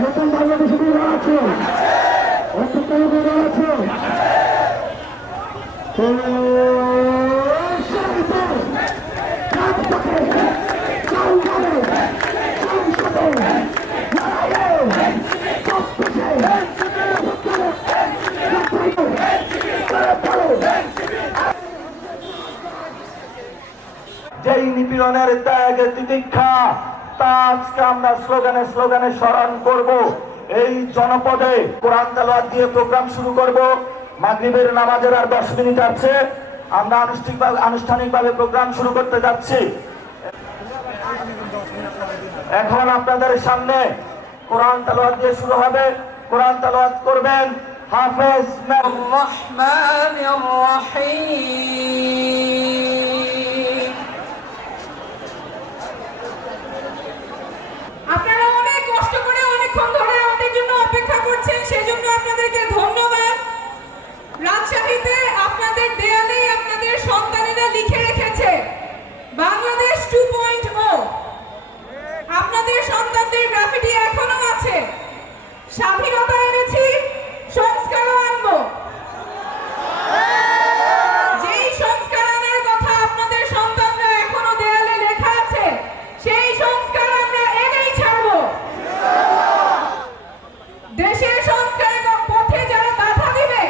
নতুন বাংলাদেশে যারা আছে অত্যন্ত যারা আছে যেই নিপীড়নের ত্যাগ তিতিক্ষা তা আজকে আমরা স্লোগানে স্লোগানে স্মরণ করব। এই জনপদে কোরআন তেলাওয়াত দিয়ে প্রোগ্রাম শুরু করব। মাগরিবের নামাজের আর 10 মিনিট আছে, আমরা আনুষ্ঠানিকভাবে প্রোগ্রাম শুরু করতে যাচ্ছি। এখন আপনাদের সামনে কোরআন তেলাওয়াত দিয়ে শুরু হবে। কোরআন তেলাওয়াত করবেন হাফেজ রহমানির রহিম। আপনারা অনেক কষ্ট করে অনেকক্ষণ ধরে আমাদের জন্য অপেক্ষা করছেন, সেজন্য আপনাদেরকে ধন্যবাদ। রাজশাহীতে আপনাদের দেয়ালেই আপনাদের সন্তানেরা লিখে রেখেছে বাংলাদেশ 2.0। আপনাদের সন্তানদের গ্রাফিটি এখনো আছে। স্বাধীনতা এনেছি, সংস্কারও আনবো। যেই সংস্কার আনার কথা আপনাদের সন্তানরা এখনো দেয়ালে লেখা আছে, সেই সংস্কার আমরা এনেই ছাড়বো। দেশের সংস্কারের পথে যারা বাধা দিবে,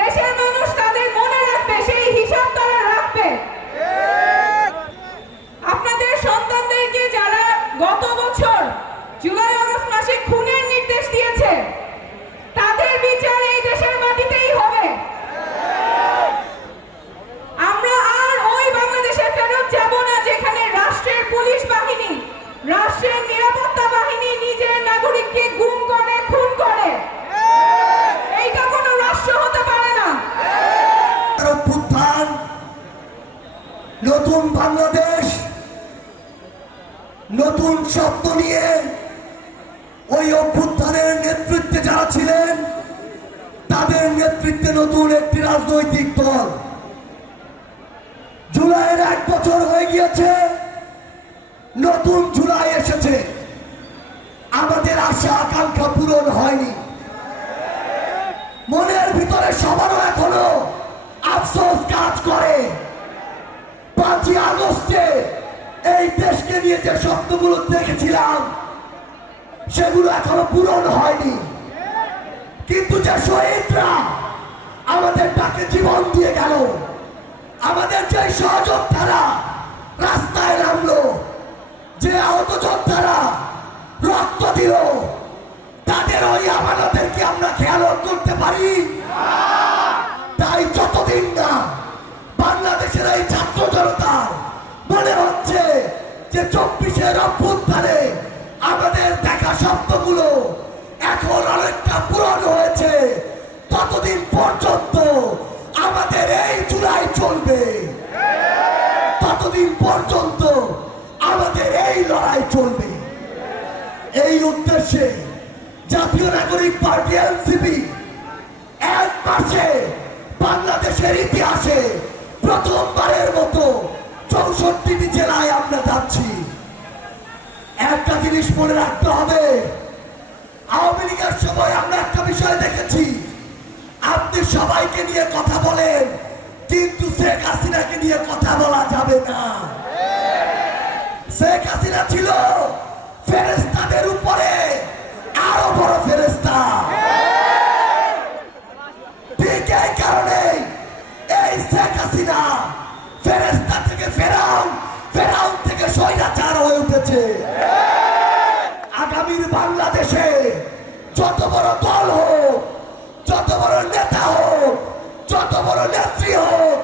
দেশের মানুষ তাদের মনে রাখবে, সেই হিসাব তারা রাখবে। আপনাদের সন্তানদেরকে যারা গত বছর জুলাই আগস্ট মাসে খুনের নির্দেশ দিয়েছে, তাদের বিচার এই দেশের মাটিতেই হবে। আমরা আর ওই বাংলাদেশে ফেরত যাব না যেখানে রাষ্ট্রের পুলিশ বাহিনী, রাষ্ট্রের নিরাপত্তা বাহিনী নিজের নাগরিককে গুম করে, খুন করে। এইটা কোনো রাষ্ট্র হতে পারে না। অভ্যুত্থান, নতুন বাংলাদেশ, নতুন স্বপ্ন নিয়ে ওই অভ্যুত্থানের নেতৃত্বে যারা ছিলেন তাদের নেতৃত্বে নতুন একটি রাজনৈতিক দল। জুলাইয়ের 1 বছর হয়ে গিয়েছে, নতুন জুলাই এসেছে, আমাদের আশা আকাঙ্ক্ষা পূরণ হয়নি। মনের ভিতরে সবারও এখনো আফসোস কাজ করে। 5ই আগস্টে এই দেশকে নিয়ে যে স্বপ্নগুলো দেখেছিলাম সেগুলো এখনো পূরণ হয়নি। কিন্তু যে শহীদরা আমাদের ডাকে জীবন দিয়ে গেল, আমাদের যে সহযোদ্ধারা রাস্তায় নামলো, যে আহত যোদ্ধারা রক্ত দিল, তাদের ওই আমানতের কি আমরা খেয়াল করতে পারি? তাই যতদিন না বাংলাদেশের এই ছাত্র জনতা মনে হচ্ছে যে 24-এর অভ্যুত্থানে আমাদের দেখা স্বপ্নগুলো এখন অনেকটা পূরণ হয়েছে, ততদিন পর্যন্ত আমাদের এই জুলাই চলবে। ততদিন পর্যন্ত আমাদের এই লড়াই চলবে। এই উদ্দেশ্যে জাতীয় নাগরিক পার্টি এনসিপি 1 মাসে বাংলাদেশের ইতিহাসে প্রথমবারের মতো 64টি জেলায় আমরা যাচ্ছি। একটা জিনিস মনে রাখতে হবে, আওয়ামী লীগের সময় আমরা একটা বিষয় দেখেছি, আপনি সবাইকে নিয়ে কথা বলেন কিন্তু শেখ হাসিনাকে নিয়ে কথা বলা যাবে না। শেখ হাসিনা ছিল ফেরেশতাদের উপরে আরো বড় ফেরেশতা। ঠিক এই কারণে এই শেখ হাসিনা ফেরেশতা থেকে ফেরাউন, ফেরাউন থেকে স্বৈরাচার হয়ে উঠেছে। আগামীর বাংলাদেশে যত বড় দল হোক, যত বড় নেতা হোক, যত বড় নেত্রী হোক,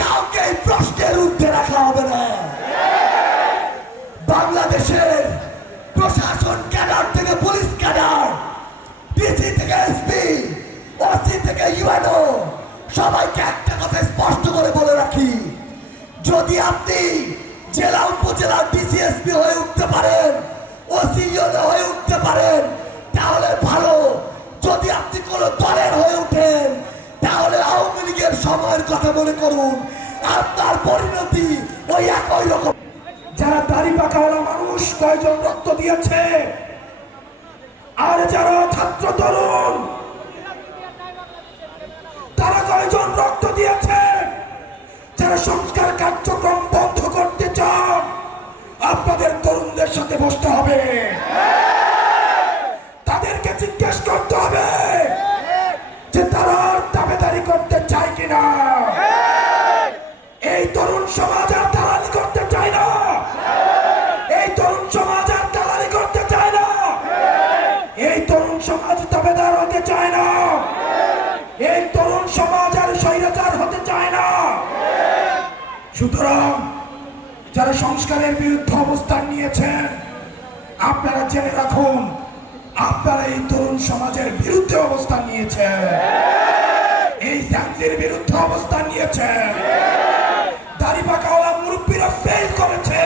কাউকে এই প্রশ্নের ঊর্ধ্বে রাখা হবে না। বাংলাদেশের প্রশাসন ক্যাডার থেকে পুলিশ ক্যাডার, ডিসি থেকে এসপি, ওসি থেকে ইউএনও, সবাইকে একটা কথা স্পষ্ট করে বলে রাখি, যদি আপনি জেলা উপজেলা ডিসিএসপি হয়ে উঠতে পারেন, ওসি ইউএনও হয়ে উঠতে পারেন, তাহলে ভালো। যদি আপনি কোন দলের হয়ে উঠেন, তাহলে আওয়ামী লীগের সময়ের কথা মনে করুন, আপনার পরিণতি ওই একই রকম। যারা দাড়ি পাকাওয়ালা মানুষ কয়জন রক্ত দিয়েছে, ছাত্র তরুণ, তারা কয়জন রক্ত দিয়েছে? যারা সংস্কার কার্যক্রম বন্ধ করতে চান, আপনাদের তরুণদের সাথে বসতে হবে, তাদেরকে জিজ্ঞেস করতে হবে যে তারা আর দাবেদারি করতে চায় কিনা। এই তরুণ সমাজ আর দালালি করতে চায় না, এই তরুণ সমাজ আর দালালি করতে চায় না, এই তরুণ সমাজ দাবেদার হতে চায় না, এই তরুণ সমাজ আর স্বৈরাচার হতে চায় না। সুতরাং যারা সংস্কারের বিরুদ্ধে অবস্থান নিয়েছেন, আপনারা জেনে রাখুন, আপনারা এই তরুণ সমাজের বিরুদ্ধে অবস্থান নিয়েছেন, এই জাতির বিরুদ্ধে অবস্থান নিয়েছেন। দাড়িপাকাওয়ালা মুরব্বীরা ফেল করেছে,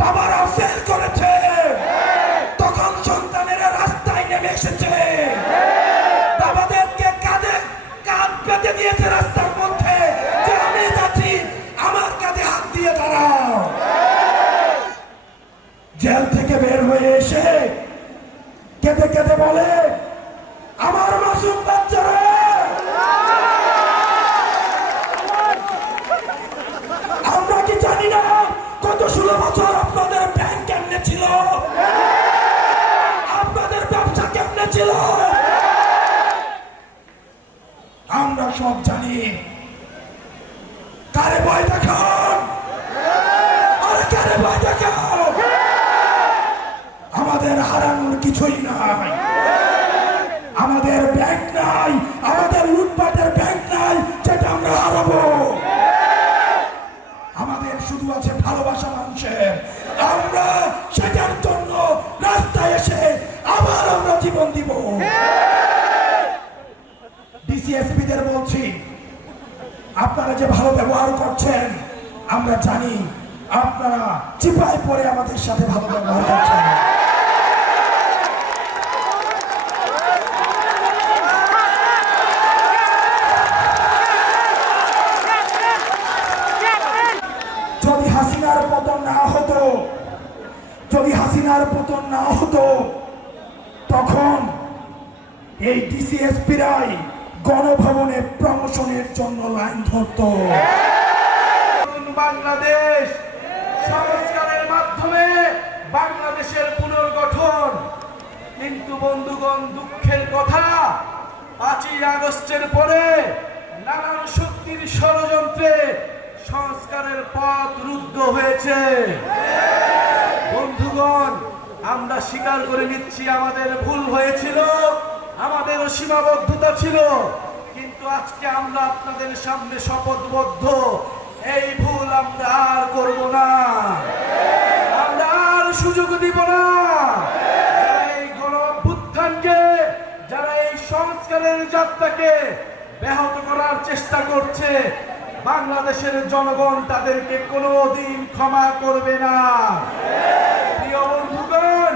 বাবারা ফেল করেছে, তখন সন্তানেরা রাস্তায় নেমে এসেছে, বাবাদেরকে কাঁধে কাঁধ পেতে দিয়েছে রাস্তার মধ্যে, যে আমি যাচ্ছি, আমার কাঁধে হাত দিয়ে দাঁড়াও। জেল থেকে বের হয়ে এসে কেঁদে কেঁদে বলে, আমার মাসুম বাচ্চারা, আমরা কি জানি না গত 16 বছর আপনাদের ব্যাংক কেমনে ছিল, আপনাদের ব্যবসা কেমনে ছিল, আমরা সব জানি। কারে ভয় দেখান, আরে কারে ভয় দেখান, আমাদের হারানোর কিছুই নাই, আমাদের ব্যাংক নাই, আমাদের লুটপাটের ব্যাংক নাই যেটা আমরা হারাবো। আমাদের শুধু আছে ভালোবাসা মানুষের, আমরা সেটার জন্য রাস্তায় এসে আবার আমরা জীবন দিব। ডিসিএসপিদের বলছি, আপনারা যে ভালো ব্যবহার করছেন, আমরা জানি আপনারা চিপায় পড়ে আমাদের সাথে ভালো ব্যবহার করছেন। যদি হাসিনার পতন না হতো, যদি হাসিনার পতন না হতো, তখন এই ডিসিএসপিরাই গণভবনে প্রমোশনের জন্য লাইন ধরতো। বাংলাদেশ সংস্কারের মাধ্যমে বাংলাদেশের পুনর্গঠন। কিন্তু বন্ধুগণ, দুঃখের কথা, 5ই আগস্টের পরে নানান শক্তির ষড়যন্ত্রে সংস্কারের পথ রুদ্ধ হয়েছে। বন্ধুগণ, আমরা স্বীকার করে নিচ্ছি আমাদের ভুল হয়েছিল, আমাদেরও সীমাবদ্ধতা ছিল, কিন্তু আজকে আমরা আপনাদের সামনে শপথবদ্ধ, এই ভুল আমরা আর করব না, আমরা আর সুযোগ দিব না। যারা এই গণ অভ্যুত্থানকে, যারা এই সংস্কারের যাত্রাকে ব্যাহত করার চেষ্টা করছে, বাংলাদেশের জনগণ তাদেরকে কোনোদিন ক্ষমা করবে না। প্রিয় বন্ধুগণ,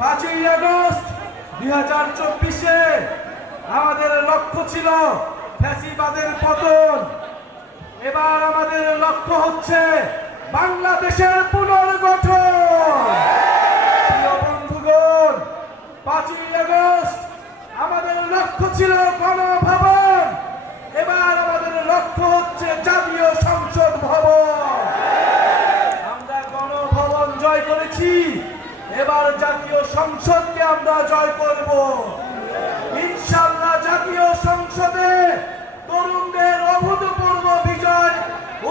5ই আগস্ট 2024-এ আমাদের লক্ষ্য ছিল ফ্যাসিবাদের পতন। এবার আমাদের লক্ষ্য হচ্ছে বাংলাদেশের পুনর্গঠন। প্রিয় বন্ধুগণ, 5ই আগস্ট আমাদের লক্ষ্য ছিল গণভবন, এবার আমাদের লক্ষ্য হচ্ছে জাতীয় সংসদ ভবন। আমরা গণভবন জয় করেছি, এবার জাতীয় সংসদকে আমরা জয় করব। ইনশাআল্লাহ জাতীয় সংসদে তরুণদের অভূতপূর্ব বিজয়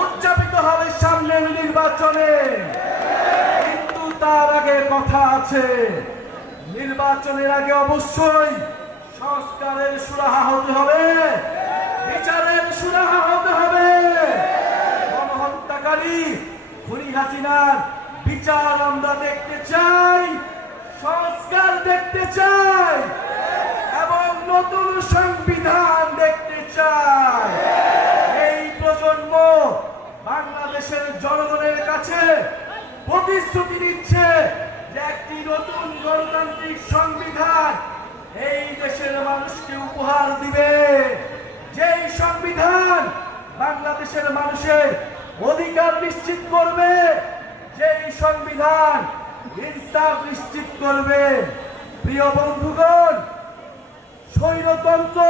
উদযাপিত হবে সামনের নির্বাচনে। কিন্তু তার আগে কথা আছে, নির্বাচনের আগে অবশ্যই সংস্কারের সুরাহা হতে হবে, বিচারের সুরাহা হতে হবে। গণহত্যাকারী খুনি হাসিনার বিচার আমরা দেখতে চাই, সংস্কার দেখতে চাই এবং নতুন সংবিধান দেখতে চাই। এই প্রজন্ম বাংলাদেশের জনগণের কাছে প্রতিশ্রুতি দিচ্ছে যে একটি নতুন গণতান্ত্রিক সংবিধান এই দেশের মানুষকে উপহার দিবে, যেই সংবিধান বাংলাদেশের মানুষের অধিকার নিশ্চিত করবে, যেই সংবিধান ইনসাফ নিশ্চিত করবে। প্রিয় বন্ধুগণ, স্বৈরতন্ত্র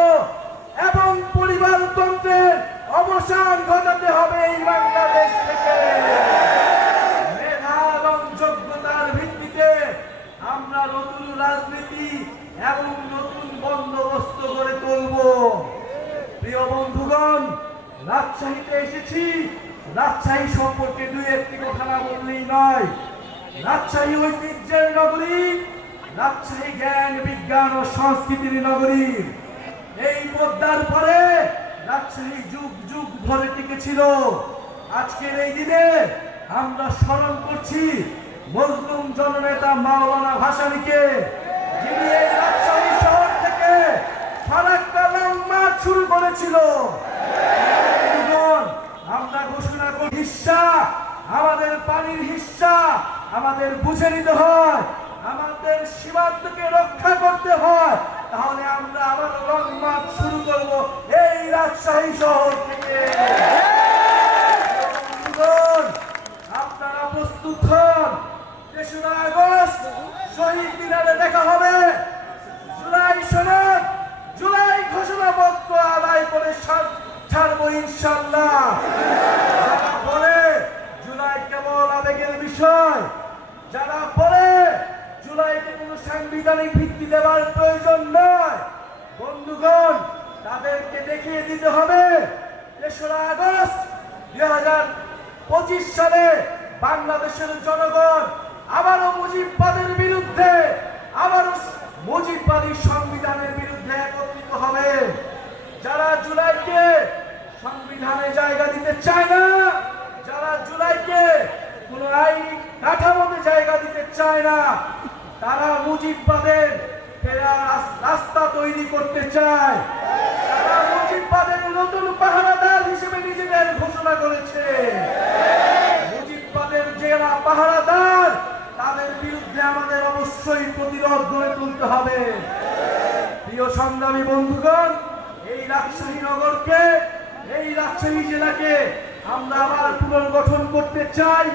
এবং পরিবারতন্ত্রের অবসান ঘটাতে হবে এই বাংলাদেশ থেকে। মেধা এবং যোগ্যতার ভিত্তিতে আমরা নতুন রাজনীতি এবং নতুন বন্দোবস্ত গড়ে তুলব। প্রিয় বন্ধুগণ, রাজশাহীতে এসেছি, রাজশাহী সম্পর্কে দুই একটি কথা না বললেই নয়। রাজশাহী ঐতিহ্যের নগরী, রাজশাহী জ্ঞান বিজ্ঞান ও সংস্কৃতির নগরী। এই পদ্মার পরে রাজশাহী যুগ যুগ ধরে টিকেছিল। আজকের এই দিনে আমরা স্মরণ করছি মজলুম জননেতা মাওলানা ভাসানীকে, যিনি এই রাজশাহী শহর থেকে ফারাক্কা লং মার্চ শুরু করেছিল। আমরা ঘোষণা করি, হিস্সা আমাদের পানির হিস্সা আমাদের বুঝে নিতে হয়, আমাদের সীমান্তকে রক্ষা করতে হয়। তাহলে আমরা আবার লং মার্চ শুরু করব এই রাজশাহী শহর থেকে। আপনারা প্রস্তুত হন, ৩রা আগস্ট শহীদ মিনারে দেখা হবে। জুলাই সনদ, জুলাই ঘোষণাপত্র আদায় করে ছাড়বো ইনশাল্লাহ। যারা বলে জুলাই কেবল আবেগের বিষয়, যারা বলে জুলাইকে কোনো সাংবিধানিক ভিত্তি দেওয়ার প্রয়োজন নয়, বন্ধুগণ তাদেরকে দেখিয়ে দিতে হবে ৩রা আগস্ট ২০২৫ সালে বাংলাদেশের জনগণ আবারও মুজিববাদের বিরুদ্ধে, আবারও মুজিববাদী সংবিধানের বিরুদ্ধে একত্রিত হবে। যারা জুলাইকে সংবিধানে জায়গা দিতে চায় না, যারা জুলাইকে কোনো আইনি কাঠামোতে জায়গা দিতে চায় না, তারা মুজিববাদের রাস্তা তৈরি করতে চায়। তারা মুজিববাদের নতুন পাহারাদার হিসেবে নিজেদের ঘোষণা করেছে। মুজিববাদের যারা পাহারাদার, তাদের বিরুদ্ধে আমাদের অবশ্যই প্রতিরোধ গড়ে তুলতে হবে। প্রিয় সংগ্রামী বন্ধুগণ, এই রাজশাহী নগরকে, এই রাজশাহী জেলাকে আমরা আবার পুনর্গঠন করতে চাই।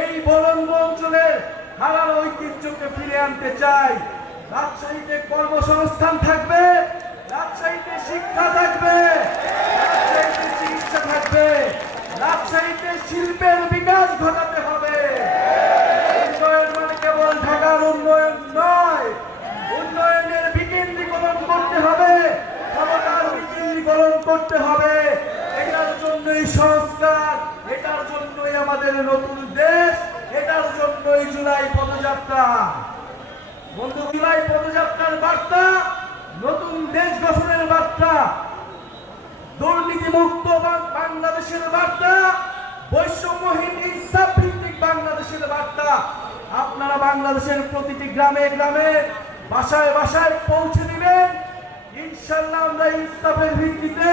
এই বরেন্দ্র অঞ্চলের হারানো ঐতিহ্যকে ফিরে আনতে চাই। রাজশাহীতে কর্মসংস্থান থাকবে, রাজশাহীতে শিক্ষা থাকবে, রাজশাহীতে চিকিৎসা থাকবে, রাজশাহীতে শিল্পের বিকাশ ঘটাতে হবে। উন্নয়ন মানে কেবল ঢাকার উন্নয়ন নয়, উন্নয়নের বিকেন্দ্রীকরণ করতে হবে, ক্ষমতার বিকেন্দ্রীকরণ করতে হবে। এটার জন্যই সংস্কার, এটার জন্যই আমাদের নতুন দেশ, এটার জন্যই জুলাই পদযাত্রা। বন্ধু, জুলাই পদযাত্রার বার্তা নতুন দেশ গঠনের বার্তা, দুর্নীতিমুক্ত বাংলাদেশের বার্তা, বৈষম্যহীন ইনসাফ ভিত্তিক বাংলাদেশের বার্তা। আপনারা বাংলাদেশের প্রতিটি গ্রামে গ্রামে, বাসায় বাসায় পৌঁছে দিবেন। ইনশাআল্লাহ আমরা ইনসাফের ভিত্তিতে